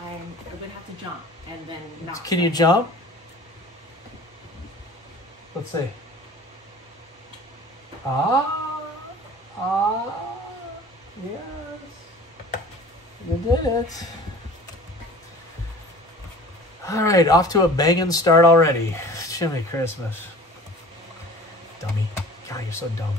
I'm gonna have to jump and then not. Can you jump? Let's see. Yes. You did it. All right, off to a banging start already. Jimmy Christmas. Dummy. God, you're so dumb.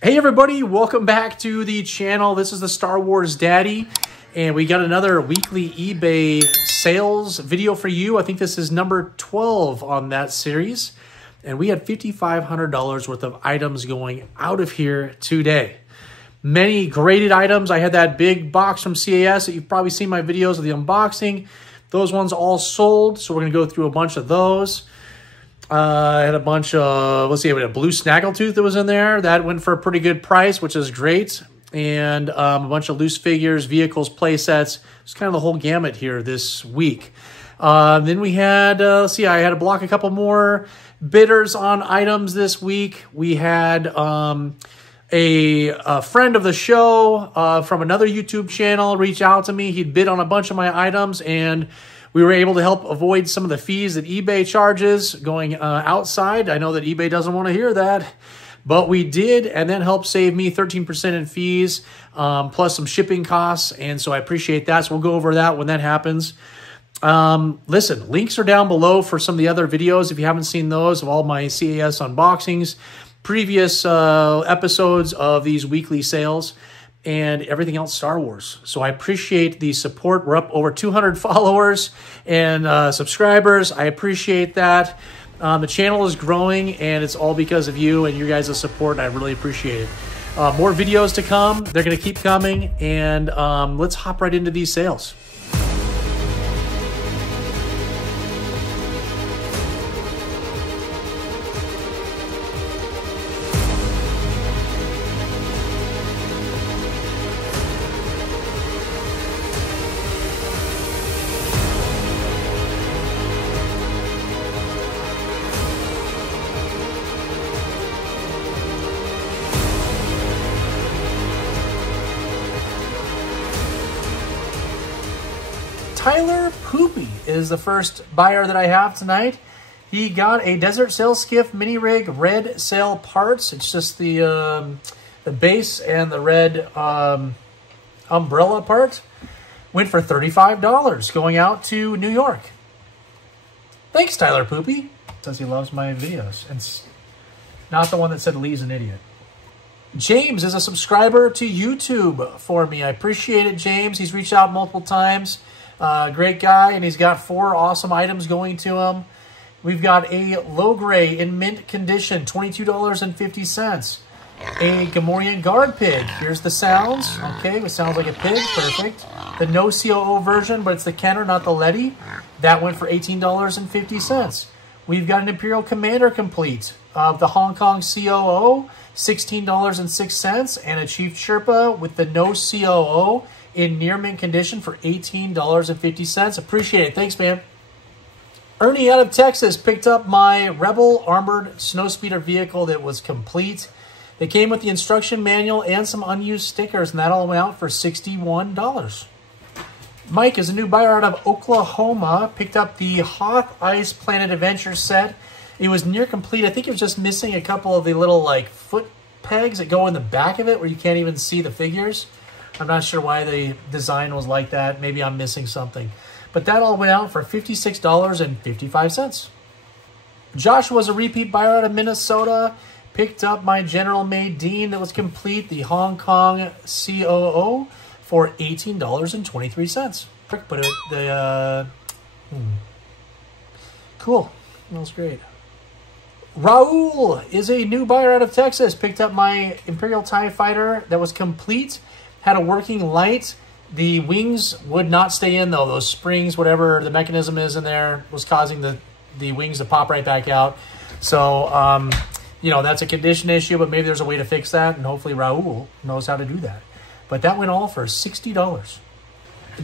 Hey everybody, welcome back to the channel. This is the Star Wars Daddy, and we got another weekly eBay sales video for you. I think this is number 12 on that series, and we had $5,500 worth of items going out of here today. Many graded items. I had that big box from CAS that you've probably seen my videos of the unboxing. Those ones all sold, so we're going to go through a bunch of those. I had a bunch of, let's see, we had a blue Snaggletooth that was in there. That went for a pretty good price, which is great. And a bunch of loose figures, vehicles, play sets. It's kind of the whole gamut here this week. Then we had, let's see, I had to block a couple more bidders on items this week. We had a friend of the show from another YouTube channel reach out to me. He'd bid on a bunch of my items, and we were able to help avoid some of the fees that eBay charges going outside. I know that eBay doesn't want to hear that, but we did, and that helped save me 13% in fees, plus some shipping costs, and so I appreciate that. So we'll go over that when that happens. Listen, links are down below for some of the other videos if you haven't seen those, of all my CAS unboxings, previous episodes of these weekly sales, and everything else Star Wars. So I appreciate the support. We're up over 200 followers and subscribers. I appreciate that. The channel is growing, and it's all because of you and your guys' support, and I really appreciate it. More videos to come. They're going to keep coming, and let's hop right into these sales. Tyler Poopy is the first buyer that I have tonight. He got a Desert Sail Skiff Mini Rig red sail parts. It's just the base and the red umbrella part. Went for $35, going out to New York. Thanks, Tyler Poopy. Says he loves my videos. It's not the one that said Lee's an idiot. James is a subscriber to YouTube for me. I appreciate it, James. He's reached out multiple times. Great guy, and he's got 4 awesome items going to him. We've got a low gray in mint condition, $22.50. A Gamorrean guard pig. Here's the sounds. Okay, it sounds like a pig. Perfect. The no COO version, but it's the Kenner, not the Letty. That went for $18.50. We've got an Imperial Commander complete of the Hong Kong COO, $16.06, and a Chief Sherpa with the no COO in near mint condition for $18.50. Appreciate it. Thanks, man. Ernie out of Texas picked up my Rebel Armored Snowspeeder vehicle that was complete. They came with the instruction manual and some unused stickers, and that all went out for $61. Mike is a new buyer out of Oklahoma. Picked up the Hoth Ice Planet Adventure set. It was near complete. I think it was just missing a couple of the little like foot pegs that go in the back of it where you can't even see the figures. I'm not sure why the design was like that. Maybe I'm missing something. But that all went out for $56.55. Josh was a repeat buyer out of Minnesota. Picked up my General Made Dean that was complete, the Hong Kong COO, for $18.23. But cool. That was great. Raul is a new buyer out of Texas. Picked up my Imperial TIE Fighter that was complete. Had a working light. The wings would not stay in, though. Those springs, whatever the mechanism is in there, was causing the wings to pop right back out. So, you know, that's a condition issue, but maybe there's a way to fix that, and hopefully Raul knows how to do that. but that went all for $60.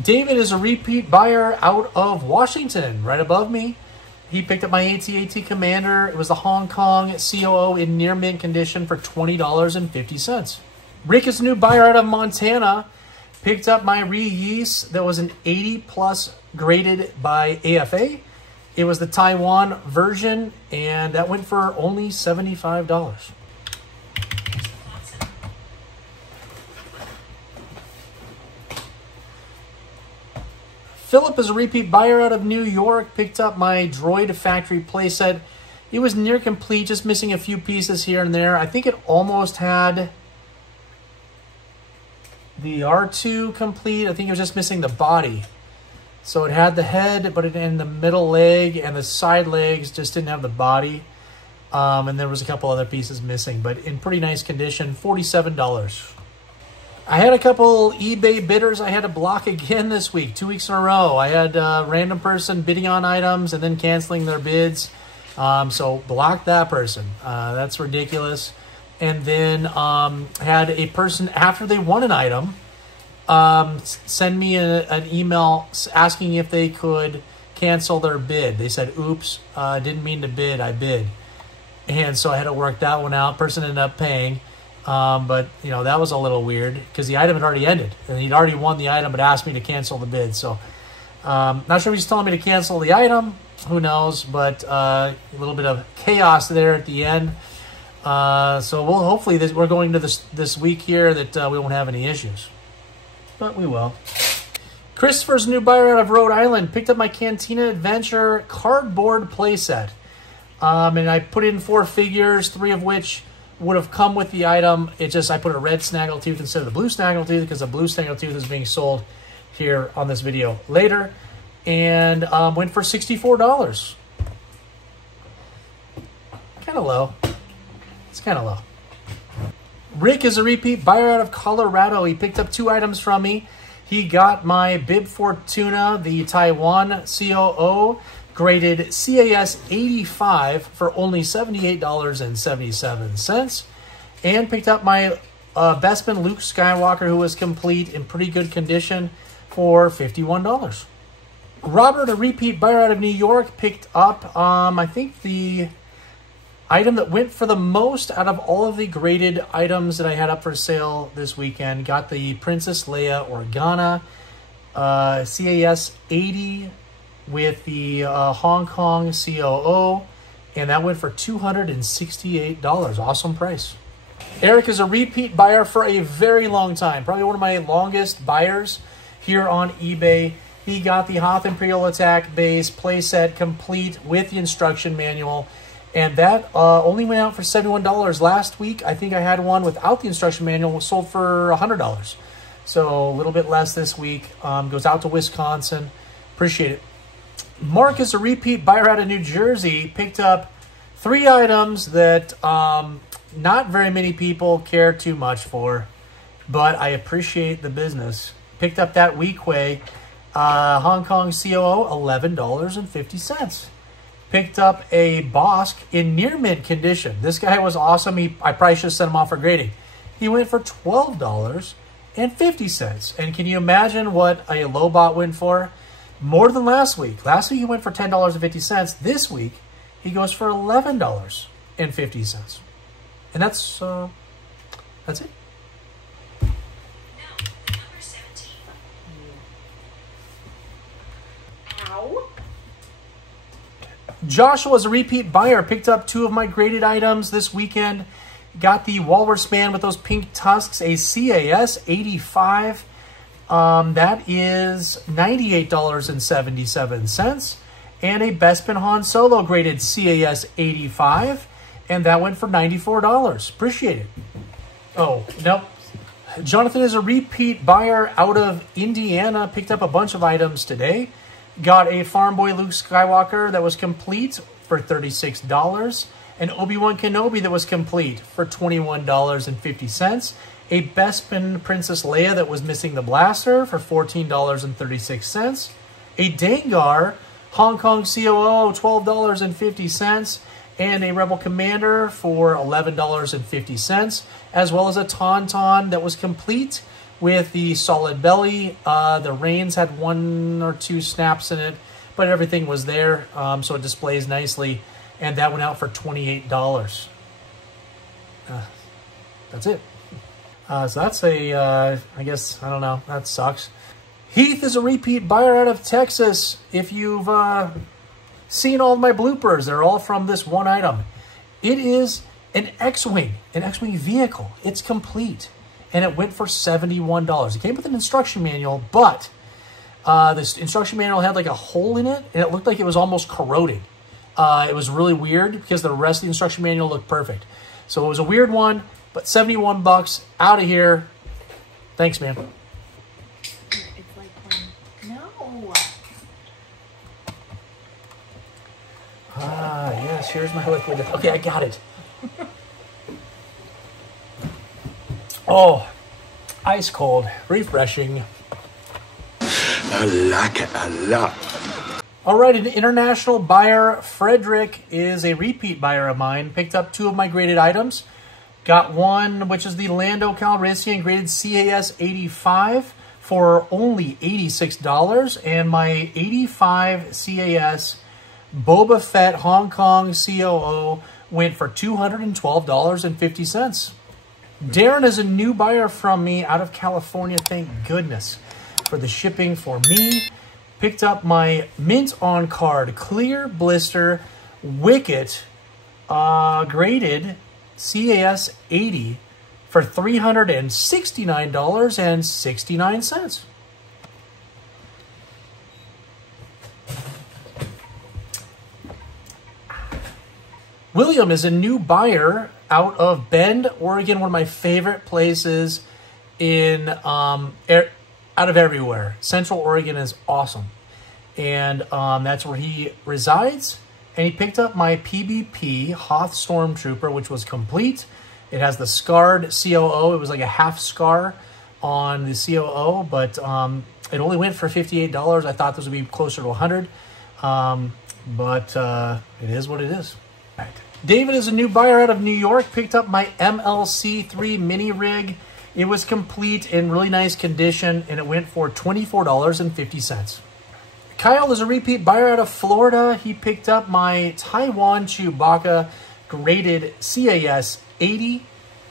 David is a repeat buyer out of Washington, right above me. He picked up my AT-AT Commander. It was the Hong Kong COO in near mint condition for $20.50. Rick is a new buyer out of Montana. Picked up my Reese that was an 80+ graded by AFA. It was the Taiwan version, and that went for only $75. Philip is a repeat buyer out of New York. Picked up my Droid Factory playset. It was near complete, just missing a few pieces here and there. I think it almost had the R2 complete. I think it was just missing the body. So it had the head, but in the middle leg and the side legs just didn't have the body. And there was a couple other pieces missing, but in pretty nice condition, $47. I had a couple eBay bidders I had to block again this week, 2 weeks in a row. I had a random person bidding on items and then canceling their bids. So block that person. That's ridiculous. And then had a person, after they won an item, send me an email asking if they could cancel their bid. They said, oops, didn't mean to bid, I bid. And so I had to work that one out. Person ended up paying. But, you know, that was a little weird because the item had already ended. And he'd already won the item but asked me to cancel the bid. So not sure if he's telling me to cancel the item. Who knows? But a little bit of chaos there at the end. So we'll hopefully we're going to this week here that we won't have any issues, but we will. Christopher's a new buyer out of Rhode Island. Picked up my Cantina Adventure cardboard playset, and I put in 4 figures, 3 of which would have come with the item. It just I put a red Snaggletooth instead of the blue Snaggletooth because the blue Snaggletooth is being sold here on this video later, and went for $64. Kind of low. It's kind of low. Rick is a repeat buyer out of Colorado. He picked up 2 items from me. He got my Bib Fortuna, the Taiwan COO, graded CAS 85 for only $78.77. And picked up my Bespin Luke Skywalker, who was complete in pretty good condition, for $51. Robert, a repeat buyer out of New York, picked up, I think, the item that went for the most out of all of the graded items that I had up for sale this weekend. Got the Princess Leia Organa CAS 80 with the Hong Kong COO, and that went for $268. Awesome price. Eric is a repeat buyer for a very long time, probably one of my longest buyers here on eBay. He got the Hoth Imperial Attack base playset complete with the instruction manual. And that only went out for $71 last week. I think I had one without the instruction manual, sold for $100. So a little bit less this week. Goes out to Wisconsin. Appreciate it. Mark is a repeat buyer out of New Jersey. Picked up 3 items that not very many people care too much for, but I appreciate the business. Picked up that Weequay Hong Kong COO, $11.50. Picked up a Bosk in near mint condition. This guy was awesome. I probably should have sent him off for grading. He went for $12.50. And can you imagine what a Lobot went for? More than last week. Last week he went for $10.50. This week he goes for $11.50. And that's it. Number 17. Ow. Joshua is a repeat buyer. Picked up 2 of my graded items this weekend. Got the Walrus Man with those pink tusks, a CAS 85. That is $98.77. And a Bespin Han Solo graded CAS 85. And that went for $94. Appreciate it. Oh, no. Jonathan is a repeat buyer out of Indiana. Picked up a bunch of items today. Got a Farm Boy Luke Skywalker that was complete for $36. An Obi-Wan Kenobi that was complete for $21.50. A Bespin Princess Leia that was missing the blaster for $14.36. A Dengar Hong Kong COO, $12.50. And a Rebel Commander for $11.50. As well as a Tauntaun that was complete with the solid belly. The reins had 1 or 2 snaps in it, but everything was there, so it displays nicely. And that went out for $28. That's it. So that's I guess, I don't know, that sucks. Heath is a repeat buyer out of Texas. If you've seen all of my bloopers, they're all from this one item. It is an X-Wing vehicle. It's complete, and it went for $71. It came with an instruction manual, but this instruction manual had like a hole in it, and it looked like it was almost corroding. It was really weird because the rest of the instruction manual looked perfect. So it was a weird one, but 71 bucks, out of here. Thanks, man. It's like no. Ah, yes, here's my liquid. Okay, I got it. Oh, ice cold, refreshing. I like it a lot. All right, an international buyer, Frederick, is a repeat buyer of mine. Picked up 2 of my graded items. Got one, which is the Lando Calrissian graded CAS 85 for only $86. And my 85 CAS Boba Fett Hong Kong COO went for $212.50. Darren is a new buyer from me out of California. Thank goodness for the shipping for me. Picked up my mint on card clear blister Wicket graded CAS 80 for $369.69. William is a new buyer out of Bend, Oregon, one of my favorite places in out of everywhere. Central Oregon is awesome. And that's where he resides. And he picked up my PBP Hoth Stormtrooper, which was complete. It has the scarred COO. It was like a half scar on the COO, but it only went for $58. I thought this would be closer to $100, but it is what it is. Right. David is a new buyer out of New York. Picked up my MLC3 mini rig. It was complete in really nice condition, and it went for $24.50. Kyle is a repeat buyer out of Florida. He picked up my Taiwan Chewbacca graded CAS 80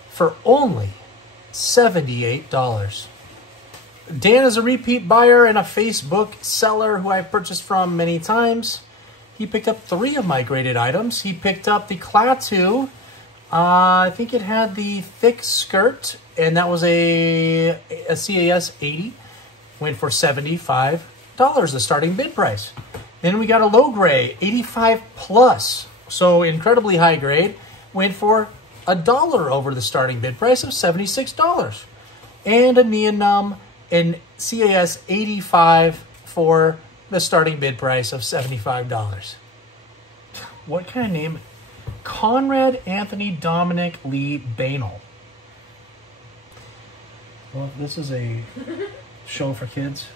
for only $78. Dan is a repeat buyer and a Facebook seller who I've purchased from many times. He picked up 3 of my graded items. He picked up the Klaatu. I think it had the thick skirt, and that was a CAS 80. Went for $75, the starting bid price. Then we got a low gray, 85 plus, so incredibly high grade. Went for $1 over the starting bid price of $76. And a Neonum in CAS 85 for the starting bid price of $75. What kind of name? Conrad Anthony Dominic Lee Banel. Well, this is a show for kids.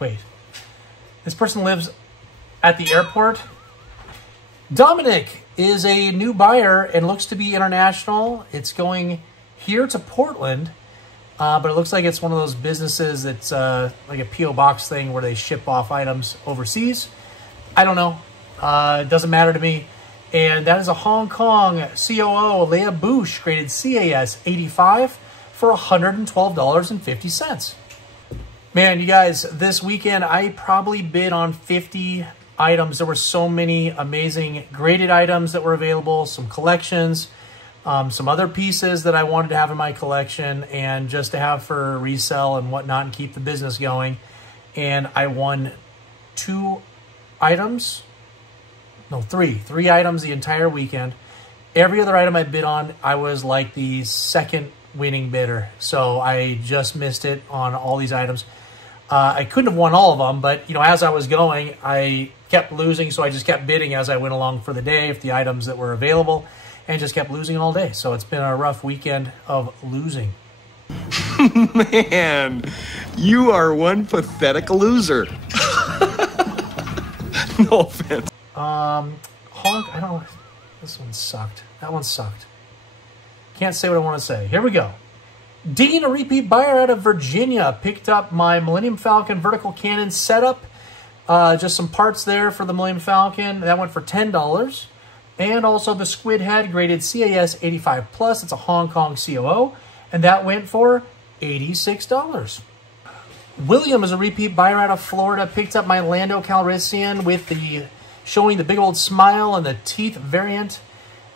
Wait. This person lives at the airport. Dominic is a new buyer and looks to be international. It's going here to Portland, but it looks like it's one of those businesses that's like a P.O. box thing where they ship off items overseas. I don't know. It doesn't matter to me. And that is a Hong Kong COO Leia Bouche graded CAS 85 for $112.50. Man, you guys, this weekend I probably bid on 50 items. There were so many amazing graded items that were available, some collections, some other pieces that I wanted to have in my collection and just to have for resell and whatnot and keep the business going. And I won 2 items. No, 3 items the entire weekend. Every other item I bid on, I was like the second winning bidder. So I just missed it on all these items. I couldn't have won all of them, but you know, as I was going, I kept losing. So I just kept bidding as I went along for the day, if the items that were available, and just kept losing all day. So it's been a rough weekend of losing. Man, you are one pathetic loser. No offense. Honk, I don't, this one sucked. That one sucked. Can't say what I want to say. Here we go. Dean, a repeat buyer out of Virginia, picked up my Millennium Falcon vertical cannon setup. Just some parts there for the Millennium Falcon. That went for $10. And also the Squid Head graded CAS 85 Plus. It's a Hong Kong COO. And that went for $86. William is a repeat buyer out of Florida. Picked up my Lando Calrissian with the showing the big old smile and the teeth variant.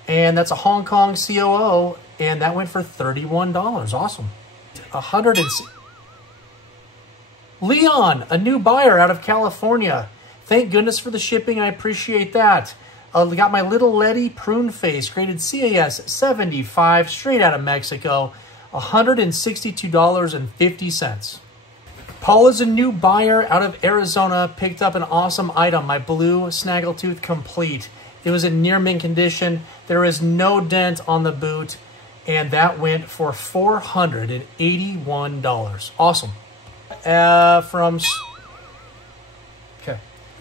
And that's a Hong Kong COO. And that went for $31. Awesome. Leon, a new buyer out of California. Thank goodness for the shipping. I appreciate that. Got my little Letty prune face, graded CAS 75, straight out of Mexico. $162.50. Paul is a new buyer out of Arizona. Picked up an awesome item, my blue Snaggletooth Complete. It was in near mint condition. There is no dent on the boot. And that went for $481. Awesome. A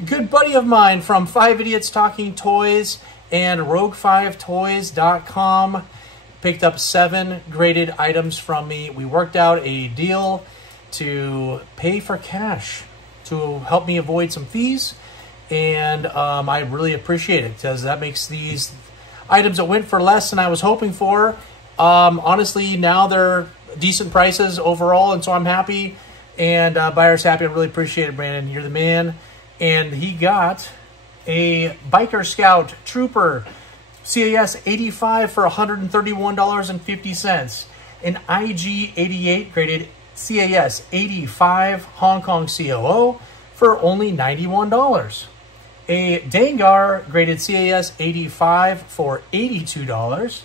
good buddy of mine from 5 Idiots Talking Toys and Rogue5Toys.com picked up 7 graded items from me. We worked out a deal to pay for cash to help me avoid some fees, and I really appreciate it because that makes these items that went for less than I was hoping for. Honestly, now they're decent prices overall, and so I'm happy. And buyer's happy. I really appreciate it, Brandon. You're the man. And he got a Biker Scout Trooper CAS 85 for $131.50. An IG 88 graded CAS 85 Hong Kong COO for only $91. A Dengar graded CAS 85 for $82.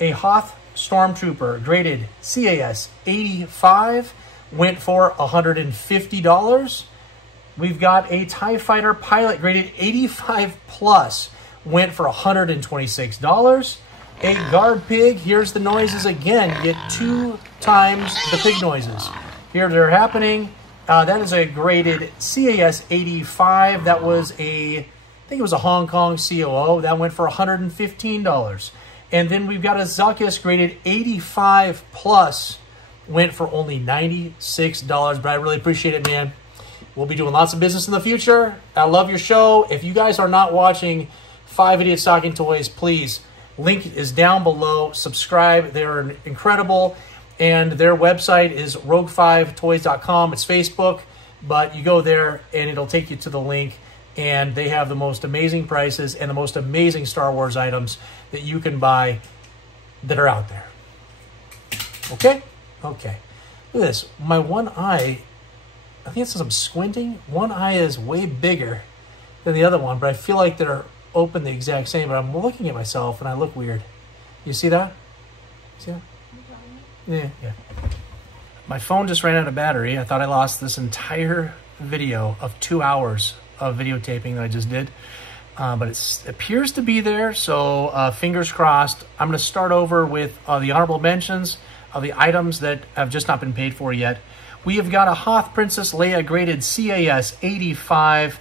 A Hoth Stormtrooper graded CAS 85 went for $150. We've got a TIE Fighter Pilot graded 85 plus, went for $126. A Guard Pig, here's the noises again. You get 2 times the pig noises. Here they're happening. That is a graded CAS 85. That was I think it was a Hong Kong COO. That went for $115. And then we've got a Zuckus graded 85 plus, went for only $96, but I really appreciate it, man. We'll be doing lots of business in the future. I love your show. If you guys are not watching 5 Idiots Talking Toys, please, link is down below. Subscribe. They're incredible. And their website is rogue5toys.com. It's Facebook, but you go there and it'll take you to the link. And they have the most amazing prices and the most amazing Star Wars items that you can buy that are out there. Okay? Okay. Look at this. My one eye, I think it says I'm squinting. One eye is way bigger than the other one, but I feel like they're open the exact same, but I'm looking at myself and I look weird. You see that? See that? Yeah, yeah. My phone just ran out of battery. I thought I lost this entire video of 2 hours of videotaping that I just did. But it appears to be there, so fingers crossed. I'm going to start over with the honorable mentions of the items that have just not been paid for yet. We have got a Hoth Princess Leia graded CAS 85,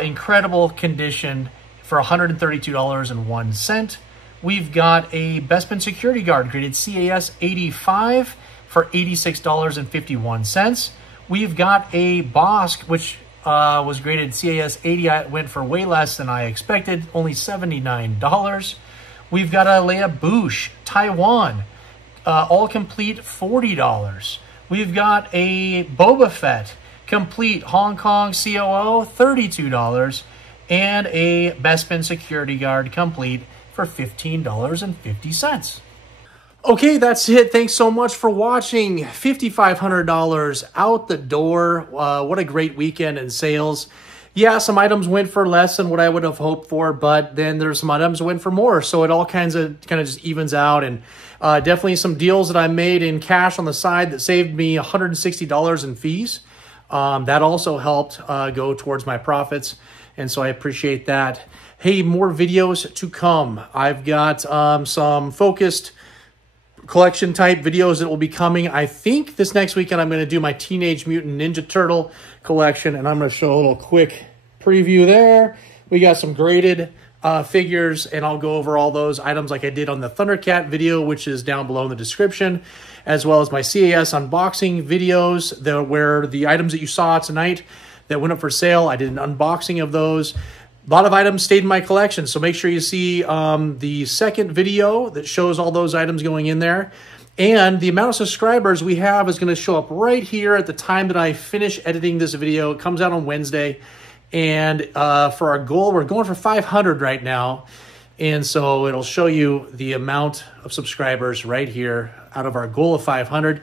incredible condition for $132.01. We've got a Bespin Security Guard graded CAS 85 for $86.51. We've got a Bosk, which was graded CAS 80. It went for way less than I expected, only $79. We've got a Leia Bouche, Taiwan, all complete, $40. We've got a Boba Fett, complete, Hong Kong COO, $32. And a Bespin Security Guard, complete, for $15.50. Okay, that's it. Thanks so much for watching. $5,500 out the door. What a great weekend in sales. Yeah, some items went for less than what I would have hoped for, but then there's some items that went for more. So it all kind of just evens out. And definitely some deals that I made in cash on the side that saved me $160 in fees. That also helped go towards my profits. And so I appreciate that. Hey, more videos to come. I've got some focused collection type videos that will be coming. I think this next weekend I'm going to do my Teenage Mutant Ninja Turtle collection, and I'm going to show a little quick preview there. We got some graded figures, and I'll go over all those items like I did on the Thundercat video, which is down below in the description, as well as my CAS unboxing videos where the items that you saw tonight that went up for sale, I did an unboxing of those. A lot of items stayed in my collection, so make sure you see the second video that shows all those items going in there. And the amount of subscribers we have is going to show up right here at the time that I finish editing this video. It comes out on Wednesday. And for our goal, we're going for 500 right now. And so it'll show you the amount of subscribers right here out of our goal of 500.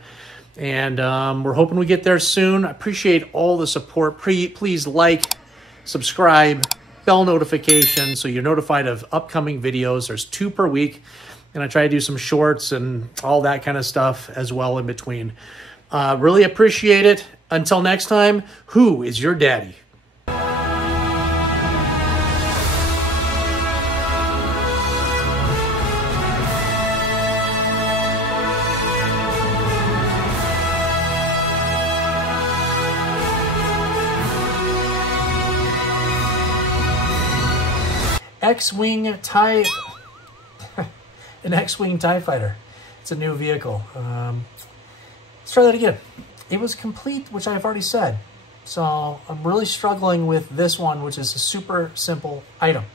And we're hoping we get there soon. I appreciate all the support. Please like, subscribe, bell notification so you're notified of upcoming videos. There's 2 per week. And I try to do some shorts and all that kind of stuff as well in between. Really appreciate it. Until next time, who is your daddy? X-Wing TIE, an X-Wing TIE Fighter. It's a new vehicle. Let's try that again. It was complete, which I've already said. So I'm really struggling with this one, which is a super simple item.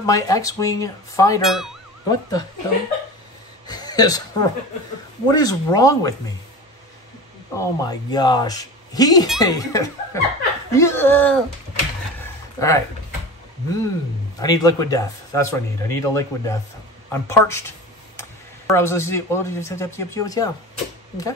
My X-Wing fighter, what the hell is wrong? What is wrong with me? Oh my gosh. Yeah. All right. I need liquid death. That's what I need. I need a liquid death. I'm parched. I was listening. Oh, did you say that? Yeah. Okay.